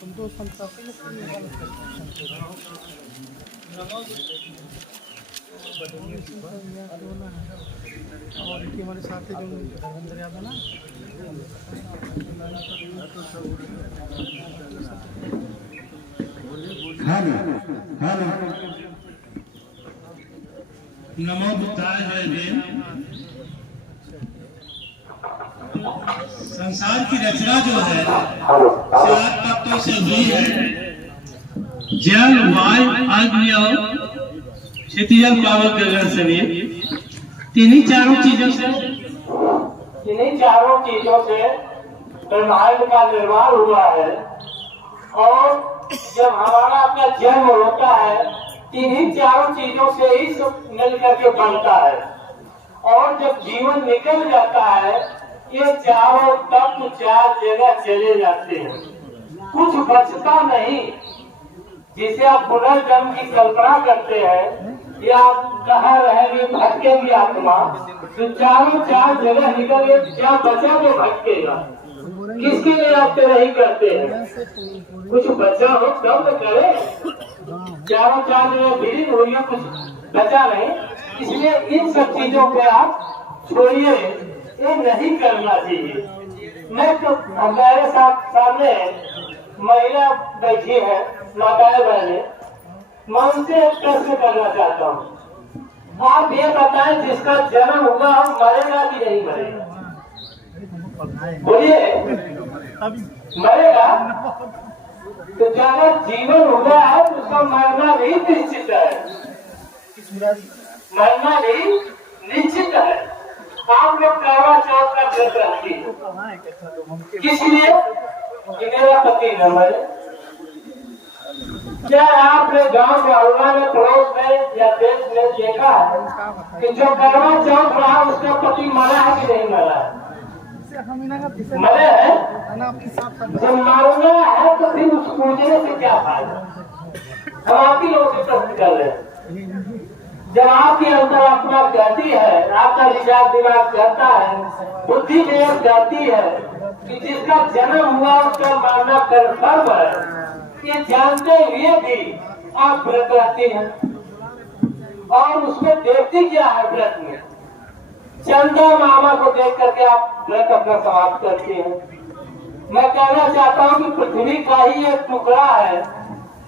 और हमारे साथी जो धर्मेंद्र यादव ना नमो बुद्धाय है देव। संसार की रचना जो है 4 तत्वों से हुई है, जल, वायु, अग्नि और क्षितिजल, पावक, गगन, शरीर। इन्हीं चारों चीजों से ब्रह्मांड का निर्माण हुआ है। और जब हमारा अपना जन्म होता है, इन्हीं चारों चीजों से ही सब मिल करके बनता है। और जब जीवन निकल जाता है, ये चारों तत्व 4 जगह चले जाते हैं, कुछ बचता नहीं। जिसे आप पुनर्जन्म की कल्पना करते हैं, या आप कहाँ रहेंगे, भटकेंगे आत्मा, तो चारों 4 जगह निकल गए, क्या बचा तो भटकेगा। किसके लिए आप नहीं करते हैं? कुछ बचा हो तब तो करे। चारों 4 जगह विलीन हो गया, कुछ बचा नहीं। इसलिए इन सब चीजों पे आप छोड़िए, ये नहीं करना चाहिए। मैं तो हमारे सामने महिला बैठी है, माताएं बहने, मैं उनसे एक प्रश्न करना चाहता हूँ। आप ये बताएं, जिसका जन्म हुआ मरेगा कि नहीं मरेगा? बोलिए, मरेगा? तो ज्यादा जीवन हुआ है तो उसका मरना भी निश्चित है, मरना भी निश्चित है। आप लोग करवा चौथ का व्रत रखती है, किस लिए? कि मेरा पति न मरे। क्या आपने गांव मोहल्ला में, पड़ोस में या देश में देखा है कि जो करवा चौथ रहा उसका पति मरा है कि नहीं मरा है? मरे हैं। जब मरना है तो फिर उस पूजने से क्या फायदा? हम आप ही लोगों से प्रश्न कर रहे हैं। जब आपकी अंतरात्मा कहती है, आपका विचार दिमाग कहता है, बुद्धि में कहती है कि जिसका जन्म हुआ उसका मरना कन्फर्म है, ये जानते हुए भी आप व्रत रखते हैं। और उसमें देखती क्या है व्रत में? चंदा मामा को देख करके आप व्रत अपना समाप्त करते हैं। मैं कहना चाहता हूँ कि पृथ्वी का ही एक टुकड़ा है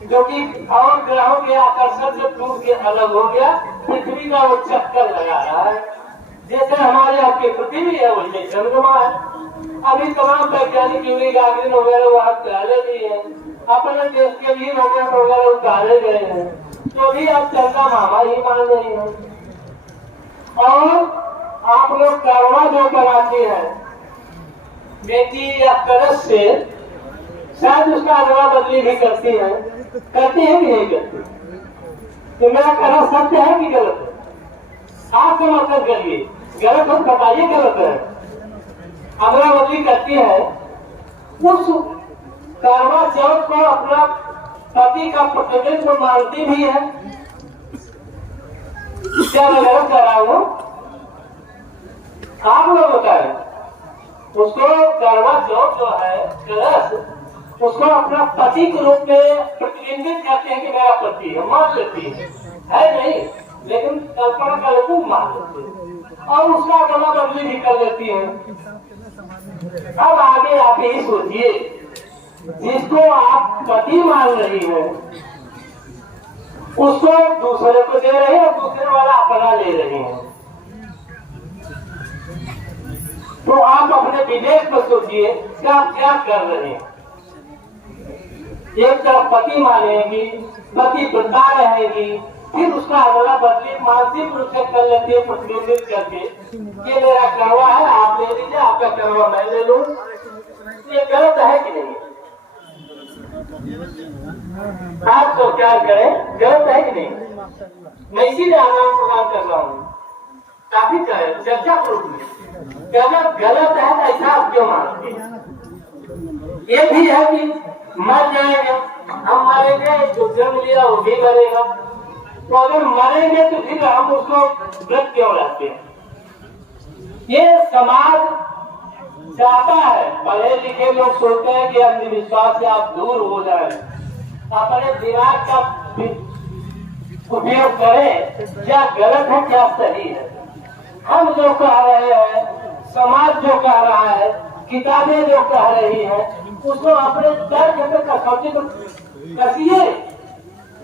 जो कि और ग्रहों के आकर्षण से टूट के अलग हो गया, पृथ्वी का वो चक्कर लगा रहा है। जैसे हमारे आपकी पृथ्वी है, वैसे चंद्रमा है। अभी तमाम वैज्ञानिक यूनिक वगैरह वहाँ कहले भी है, अपने देश के लिए रोबोट वगैरह उतारे गए हैं, तो भी आप चंदा मामा ही मान रहे हैं। और आप लोग करवा जो बनाते हैं बेटी या कलश से, शायद उसका अदला बदली भी करती है कि नहीं करती? तो मेरा कहना सत्य है कि गलत है? आप क्या मतलब करिए, गलत हो बताइए, गलत है। अदला बदली करती है, उस करवा चौथ को अपना पति का प्रतिनिधित्व मानती भी है। क्या मैं गलत कर रहा हूँ? आप लोग बताए। उसको करवा चौथ जो है कलश, उसको अपना पति के रूप में प्रतिबिंबित करते हैं कि मेरा पति है, मान लेती है नहीं, लेकिन कल्पना का लेते मान लेती है, और उसका अदला बदली भी कर लेती है। अब आगे आप यही सोचिए, जिसको आप पति मान रही है उसको दूसरे को दे रहे हैं और दूसरे वाला अपना ले रहे हैं। तो आप अपने विवेक में सोचिए कि आप क्या कर रहे हैं। एक तरफ पति मानेगी, पति प्रता रहेगी, फिर उसका अगला बदली मानसिक रूप से कर लेती है, प्रतिबिंबित करके ये मेरा करवा है, आप ले लीजिए, आपका करवा मैं ले लूं। ये गलत है कि नहीं? आप तो क्या करें, गलत है कि नहीं? मैं इसीलिए आराम प्रदान कर रहा हूँ, काफी चर्चा करूंगी। अगर गलत है तो ऐसा आप क्यों मानते हैं? ये भी है कि मर जाएंगे, हम मरेंगे, जो जन्म लिया वो भी मरेगा। तो अगर मरेंगे तो फिर हम उसको व्रत क्यों रखते हैं? ये समाज चाहता है पढ़े लिखे लोग सोचते हैं कि अंधविश्वास से आप दूर हो जाए, अपने दिमाग का उपयोग करें, क्या गलत है क्या सही है। हम जो कह रहे हैं, समाज जो कह रहा है, किताबें जो कह रही है, उसको अपने तर्क पे कसौटी को कसिए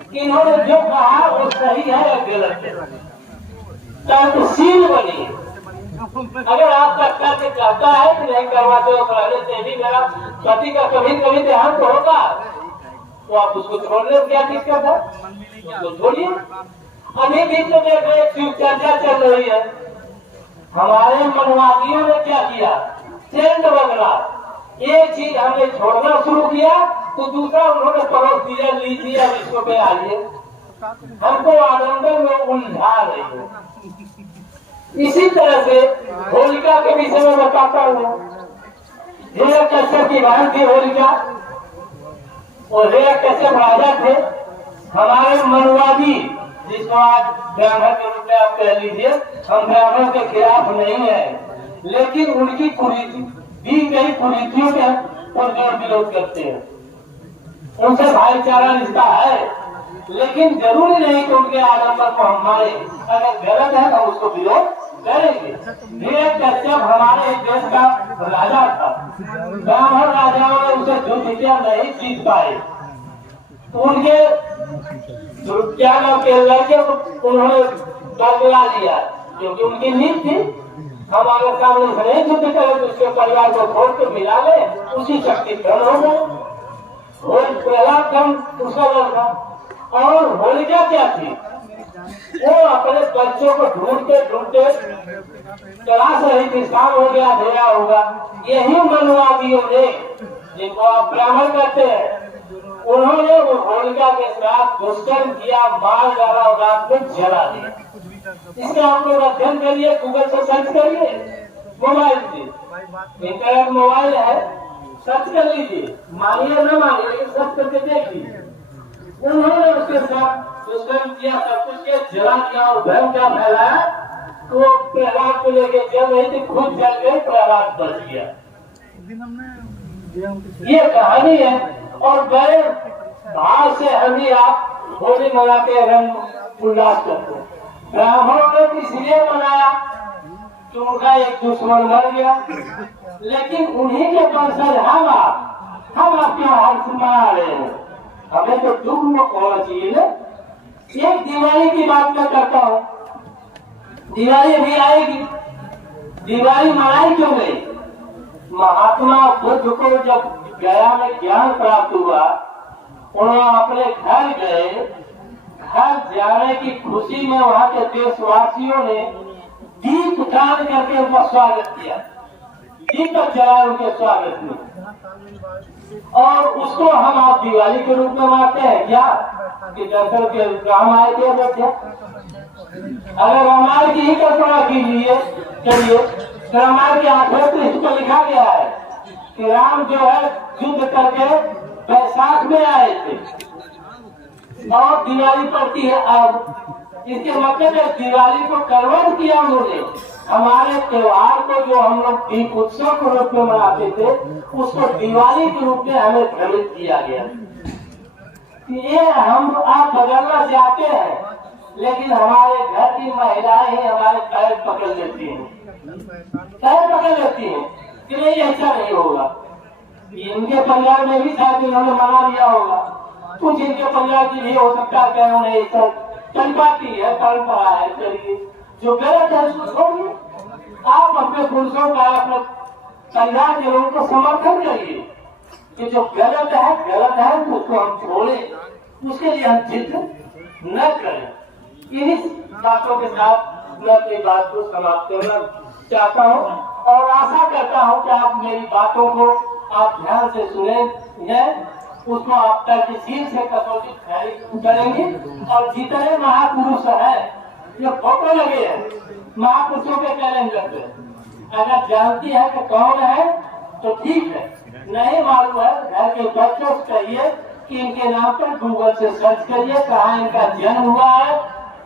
कि इन्होंने जो कहा वो सही है या गलत है, तर्कशील बनिए। अगर आपका तर्क कहता है कि नहीं करवाते हो पढ़ाने से भी मेरा पति का कभी कभी देहांत होगा, तो आप उसको छोड़ने क्या दिक्कत है, उसको छोड़िए। अभी भी तो देख रहे शिव चर्चा चल रही है, हमारे मनवादियों ने क्या किया, ट्रेंड बदला। एक चीज हमने छोड़ना शुरू किया तो दूसरा उन्होंने परोस दिया, लीजिए अब इसको पे आइए, हमको आनंदों में उलझा रही है। इसी तरह से होलिका के विषय में बताता हूँ। हिरण्यकश्यप की बहन थी होलिका, और हिरण्यकश्यप राजा थे। हमारे मनवादी, जिसको आज ब्राह्मण के रूप में आप कह लीजिए, हम ब्राह्मणों के खिलाफ नहीं है, लेकिन उनकी कुरीति दी गई कुरीतियों के पुरजोर विरोध करते हैं। उनसे भाईचारा रिश्ता है, लेकिन जरूरी नहीं कि उनके आडंबर को हम मारे। अगर गलत है तो उसको विरोध करेंगे। हिरण्यकश्यप हमारे देश का राजा था, ब्राह्मण राजाओं ने उसे जुतिया नहीं जीत पाए, तो उनके क्या नाम के लड़के को उन्होंने बदला लिया, क्योंकि उनकी नीति थी हम अगर सामने नहीं युद्ध करें तो उसके परिवार को छोड़ के मिला ले, उसी शक्ति धन हो गए। प्रहलाद धन उसका लड़का। और होलिका क्या थी, वो अपने बच्चों को ढूंढते ढूंढते तलाश रही थी, शाम हो गया अंधेरा होगा। यही मनवादियों ने, जिनको आप ब्राह्मण कहते हैं, उन्होंने वो होलिका के साथ दुष्कर्म किया, मार डाला और रात में जला दिया। इसमें आप लोग अध्ययन करिए, गूगल से सर्च करिए, मोबाइल से, इंटरनेट मोबाइल है, सर्च कर लीजिए, मानिए न मानिए लेकिन सर्च करके देखिए। उन्होंने उसके साथ दुष्कर्म किया, सब कुछ किया, जला दिया और धर्म क्या फैलाया, तो प्रहलाद को लेके जल रही थी, खुद जल गए, प्रहलाद बच गया। ये कहानी है। और बड़े भाव से हमें आप होली मनाते रंग उल्लास करते हैं। ब्राह्मणों ने इसलिए मनाया कि उनका एक दुश्मन मर गया, लेकिन उन्हीं के वंशज हम आपके हर्ष मना रहे हैं, हमें तो दुख में होना चाहिए ना। एक दिवाली की बात मैं करता हूँ, दिवाली अभी आएगी, दिवाली मनाई क्यों गई? महात्मा बुद्ध को जब गया में ज्ञान प्राप्त हुआ, उन्होंने अपने घर गए, घर जाने की खुशी में वहाँ के देशवासियों ने दीप दान करके उनका स्वागत किया, दीप जला उनके स्वागत में। और उसको हम आप दिवाली के रूप में मानते हैं क्या, कि दरअसल के राम आए थे क्या? अगर रामायण की ही कल्पना कीजिए, चलिए रामायण के आखिर तो इस पर लिखा गया है कि राम जो है युद्ध करके बैसाख में आए थे और दिवाली पड़ती है अब। इसके मतलब है दिवाली को कन्वर्ट किया उन्होंने, हमारे त्योहार को जो हम लोग दीप उत्सव के रूप में मनाते थे, उसको दिवाली के रूप में हमें भ्रमित किया गया। ये हम आप बदलना चाहते हैं, लेकिन हमारे घर की महिलाएं ही हमारे पैर पकड़ लेती हैं, पैर पकड़ लेती हैं कि नहीं ऐसा नहीं होगा। इनके परिवार में भी शायद इन्होंने मना लिया होगा, कुछ इनके परिवार की भी हो सकता है कि उन्हें चल पाती है, परंपरा है, चलिए जो गलत है उसको छोड़िए। आप अपने पुरुषों का, अपने परिवार के लोगों को समर्थन करिए कि जो गलत है तो उसको हम छोड़ें, उसके लिए हम जिद न करें। इन्हीं बातों के साथ मैं अपनी बात को समाप्त करना चाहता हूँ और आशा करता हूँ कि आप मेरी बातों को आप ध्यान से सुनेंगे, उसको आप तर्कशील से कसौटी करेंगे। और जितने महापुरुष हैं, ये फोटो लगे हैं महापुरुषों के कैलेंडर पे, अगर जानती है कि कौन है तो ठीक है, नहीं मालूम है घर के बच्चों से कहिए कि इनके नाम पर गूगल से सर्च करिए कहाँ इनका जन्म हुआ है,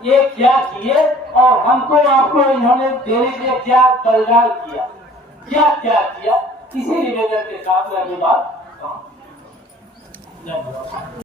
ये क्या किए और हमको आपको इन्होंने देने के लिए क्या बलिदान किया, क्या क्या किया। इसी निवेदन के साथ मैं अभी बात कहूँ।